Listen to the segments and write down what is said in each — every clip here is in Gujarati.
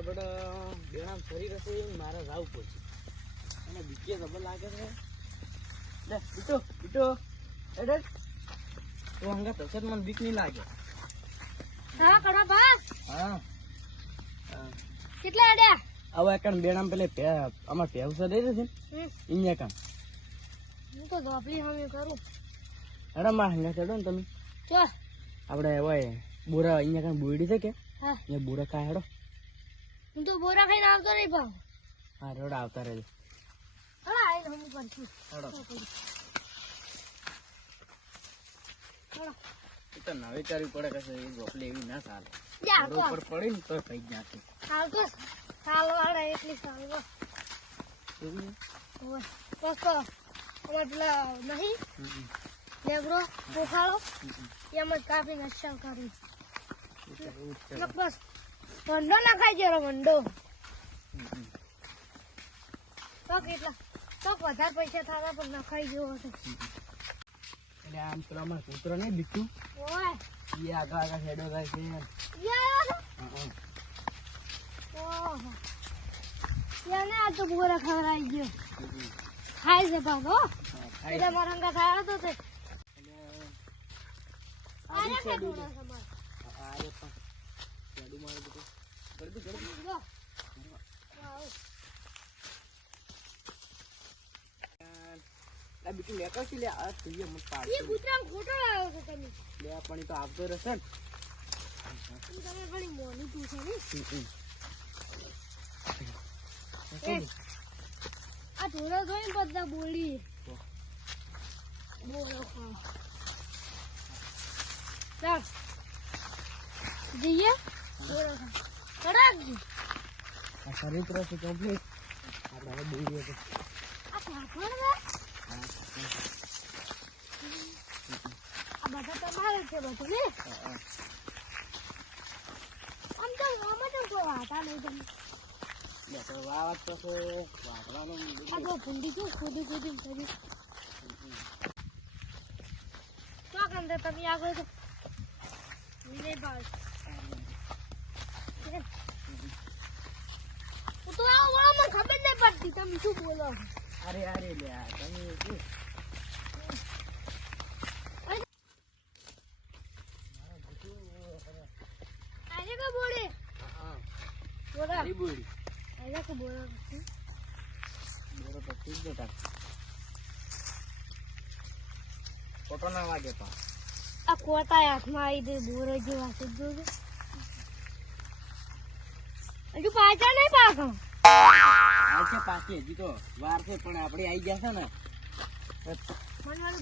મારા બેણામ શરીર હશે મારે જાવું પડશે અને બીજે ખબર લાગે છે. લે બીટો બીટો એડે તો હંગા તો મને બીક નહીં લાગે. હા કડા બા હા. કેટલા એડે હવે કાન બેણામ પેલે પે- અમાર પેવસા દઈ દે છે ઇન્યા કાન હું તો ધોપલી હમી કરું. અરે માં હંગા ચડો ને તમે. ચો આપણે હોય બોરા અહીંયા કાન બોયડી છે કે? હા. અહીંયા બોરા કા હેડો. હું તો બોરા ખાઈને આવતો નહીં પણ. હા રોડ આવતા રહેજો. હલા આઈ હું કરશું હેડો તો નવી કરવી પડે કશે એ ગોપલી એવી ના ચાલે. રોડ તો ઉપર પડી ને તો થઈ જ નાખે હાલ તો એટલી ચાલવો. ઓય બસ તો પેલા નહીં. લેબરો પોખાળો એમ જ કાપીને અસલ કરી બસ મંડો ના ખાઈ જરો મંડો. તો કેટલા તો વધારે પૈસા થાતા પણ ના ખાઈ જેવો એટલે આમ પેલા અમારા કૂતરો નહીં બીજું? ઓય. એ આગળ આગળ હેડો ગાય છે. એને આ તો બોરા ખવડાવી ગયો. ખાઈ ખાય છે. પાછો એટલે મરંગા થયા તો તે બોરા ઉડે. સમાર આ પણ. ગળદી. આ બીજું લેકર છે લે આ તું આવતો રહેશે બોલી ખાઓ. જઈએ પર છે complete. આપણે હવે દોડીએ તો. બધા તમારે છે બધું ને. આમ તો આમાં તો કોઈ વાતા નહીં તમે તો વાવત તો છે, વાવવાનું. આ જો ભૂંડી જો ખોદી ખોદી કરી તો કંદે તમે આગળ તો નહીં ભાવ હું તો આવો વાળો મને ખબર નહીં પડતી તમે શું બોલો છો. અરે અરે લે આ તમે શું? આજે કા બોલે હા, બોલા તારી બોડી. આજે કા બોલા બોરો તો ઠીક છે તાર. ખોટો ના વાગે પણ. આ કોટા હાથમાં આવી દે બોરો જેવા છે હજુ પાછા નહીં પાછો? આ છે પાછી હજી તો વાર છે પણ આપણે આવી ગયા છે ને.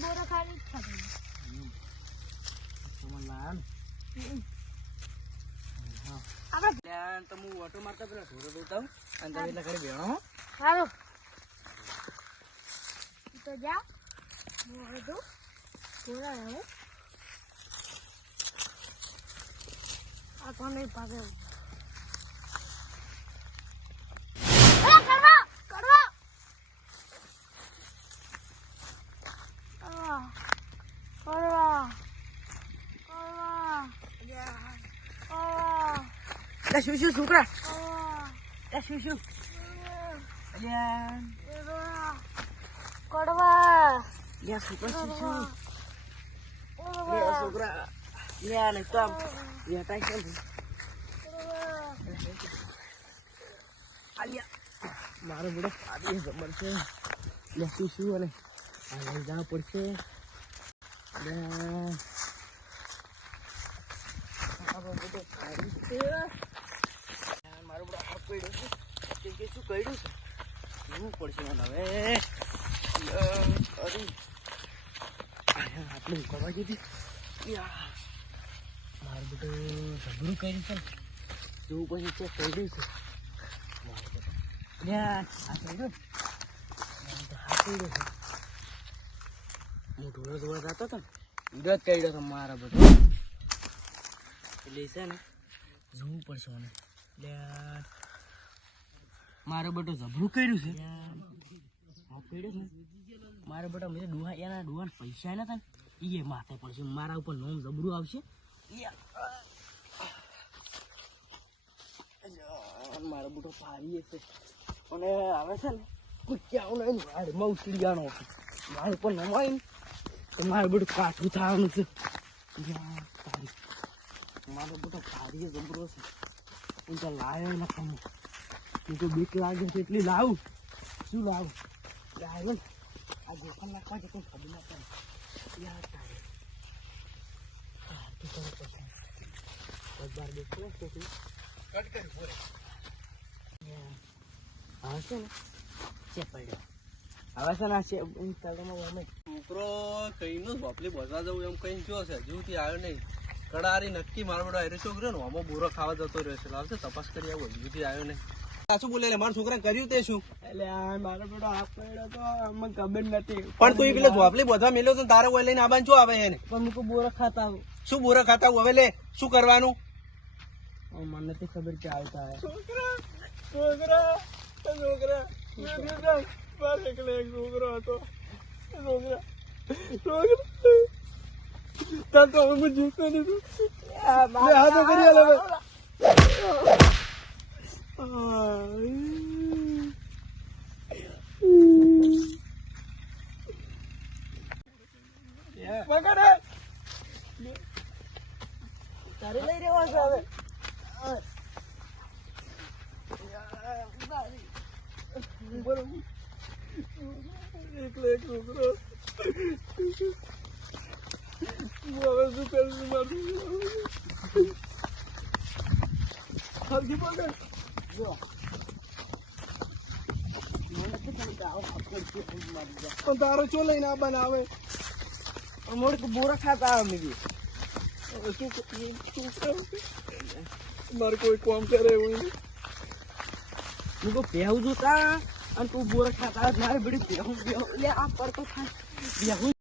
બોરો ખાલી તો હું ઓટો મારતા પેલા ઢોરો આવું. અને તમે એટલે ઘરે બેહણો સારું તો જા. હું હવે આ કોને નહીં પાકે કરવા કરવા કરવા કરવા કરવા કરવા એટલે શું શું છોકરા એટલે શું શું કડવા લે છોકરા શું શું લે છોકરા લે નહીં તો લે તાઈ કેમ અલ્યા મારો બડો આદી જબર છે લે શું શું અને આ જવા પડશે લે મારો બડો સારું છે યાર, મારો બડો હાથ પડ્યો છે કે કે શું કર્યું છે. જોવું પડશે મને હવે. અરે. કરવા દીધી યા. મારું બધું ઝઘડું કર્યું છે. જોવું પછી ચેક કર્યું છે. હું ઢોરો ધોવા જતો હતો ને વિરોધ કર્યો હતો મારા બધો. એટલે છે ને, જોવું પડશે મને. એટલે મારે બધું જબરું કર્યું છે. મારે બેટા મેં ડુહા એના ડુહાને પૈસા ને એ માથે પડશે. મારા ઉપર નોમ જબરું આવશે. મારા મારો બુટો ફાવી હશે અને આવે છે ને કુચ્યાઓ નહીં વાડમાં ઉતરી જવાનો વાડ પર નમાય ને તો મારું બધું કાઠું થવાનું છે. મારો બધો ભારી જબરો છે હું તો લાયો એના કમું તો બીક લાગે છે એટલી લાવું. શું લાવું? લાવ્યો આ જોખમ નાખવા કોઈ ખબર ના પડે. યાર તારે. દેખો તો તું. કટ કરી પૂરે હવે છે ને? છે પડ્યો. હવે છે ને છે? ઇન્સ્ટાગ્રામમાં અમે છોકરો કઈનું બાપલી બોલવા જવું એમ કઈ કયો છે. હજુથી આવ્યો નહીં. કડારી નક્કી મારો બેટો આયરો છોકરો ને આમાં બોરો ખાવા જતો રહ્યો છે. લાવશે તપાસ કરી આવો. હજુથી આવ્યો નહીં. સાચું બોલે મારા છોકરા કર્યું તે શું? એટલે આ મારો બેટો હાથ પડ્યો તો અમને ખબર નથી. પણ તું પેલો જોપલી બધા મેલ્યો તો તારે ઓય લઈને આબાન શું આવે એને પણ મૂકો બોરા ખાતા આવું. શું બોરા ખાતા હું હવે લે શું કરવાનું? મને નથી ખબર કે આવતા હે છોકરા છોકરા છોકરા મારે એકલે એક છોકરો હતો. છોકરા છોકરા તાર તો મને જીવતો નથી લે હાથો કરી આલે હવે પકડે તારે લઈ રહેવા છે હવે એકલો એક છોકરો હવે શું કરું મારું હરજી પકડ જો. પણ તારો ચો લઈને આ બનાવે અમારે બોરા ખાતા આવે મેં હવે શું શું કરું? મારે કોઈ કામ કરે એવું હું તો પહેવું જોતા અને તું બોર ખાતા. મારે બધી પહેવું પહેવું એટલે આ થાય પહેવું